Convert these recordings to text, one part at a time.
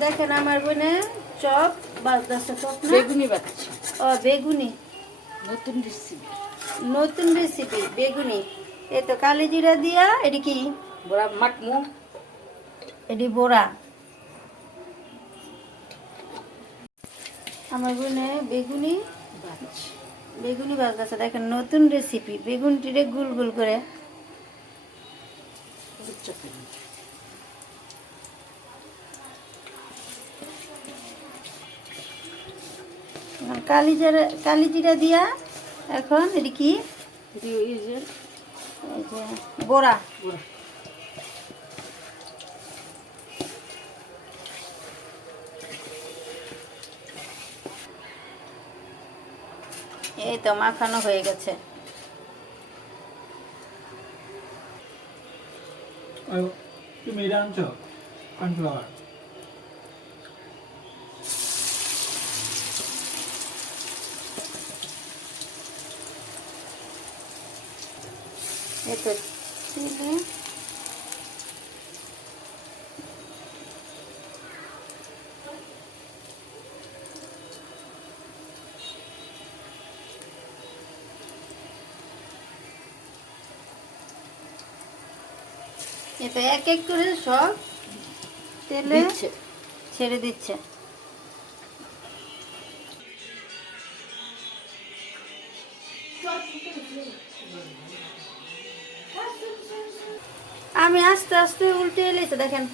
দেখেন আমার বোনে চপ বাজতেছে, চপ না বেগুনি বাচ্চা। ও বেগুনি, নতুন রেসিপি। নতুন রেসিপি বেগুনি। এই তো কালি জিরা দিয়া, এটি কি বড়া মাখমু। এটি বড়া। আমার বোনে বেগুনি বাচ্চা। বেগুনি বাজতেছে। দেখেন নতুন রেসিপি, বেগুনটিরে গুল গুল করে। কালি জিরা দিয়া এখন এটি কি এই যে এই যে বড়া। বড়া। এই তো মাখানো হয়ে গেছে। তুমি এটা আনছো কর্নফ্লাওয়ার? এই তো চিনি, এই তো এক এক করে সব তেলে দিচ্ছে। ছেড়ে দিচ্ছে। আমি আস্তে আস্তে উল্টে এলেছে দেখেন।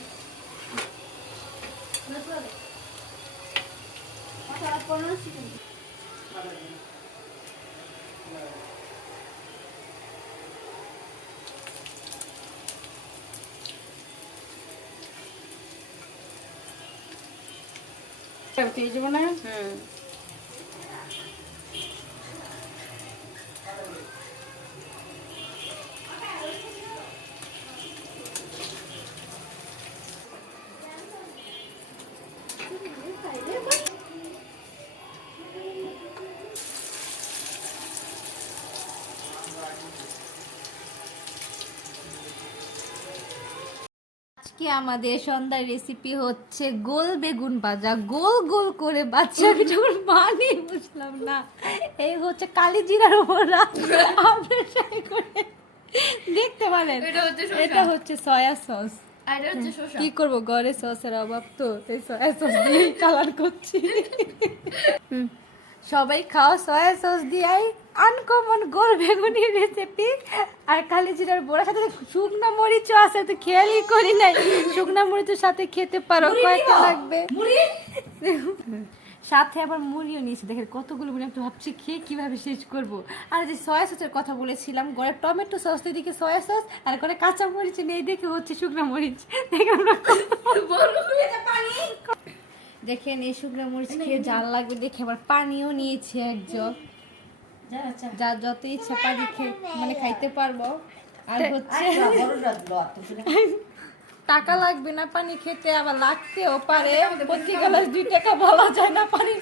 এই যে মানে হুম, আজকে আমাদের সন্ধ্যার রেসিপি হচ্ছে গোল বেগুন ভাজা। গোল গোল করে বাচ্চাকে যখন বানিয়ে বুঝলাম না, এই হচ্ছে কালি জিরার বড়া। আপনারা ট্রাই করে দেখতে পারেন। এটা হচ্ছে সয়া সস। কি করব, ঘরে সসের অভাব, তো এই সয়া সস দিয়ে কালার করছি। সবাই খাও সয়া সস দিয়াই আনকমন গোল বেগুনির রেসিপি। আর কালি জিরার বড়ার সাথে শুকনা মরিচও আছে, তো খেয়ালই করি নাই। শুকনা মরিচের সাথে খেতে পারো, কয়টা লাগবে। সাথে আবার মুড়িও নিয়েছি। দেখেন কতগুলো মুড়ি, একটু ভাবছি খেয়ে কিভাবে শেষ করব। আর যে সয়া সসের কথা বলেছিলাম, ঘরে টমেটো সস দিকে সয়া সস, আর ঘরে কাঁচা মরিচ নেই দেখে হচ্ছে শুকনা মরিচ। দেখেন দেখেন এই শুকনো মরিচ খেয়ে জাল লাগবে দেখে আবার পানিও নিয়েছি এক জগ। যা যত ইচ্ছা পানি খেয়ে মানে খাইতে পারবো। আর হচ্ছে টাকা লাগবে না পানি খেতে, আবার লাগতেও পারে। প্রতি গ্লাস 2 টাকা বলা যায় না পানি।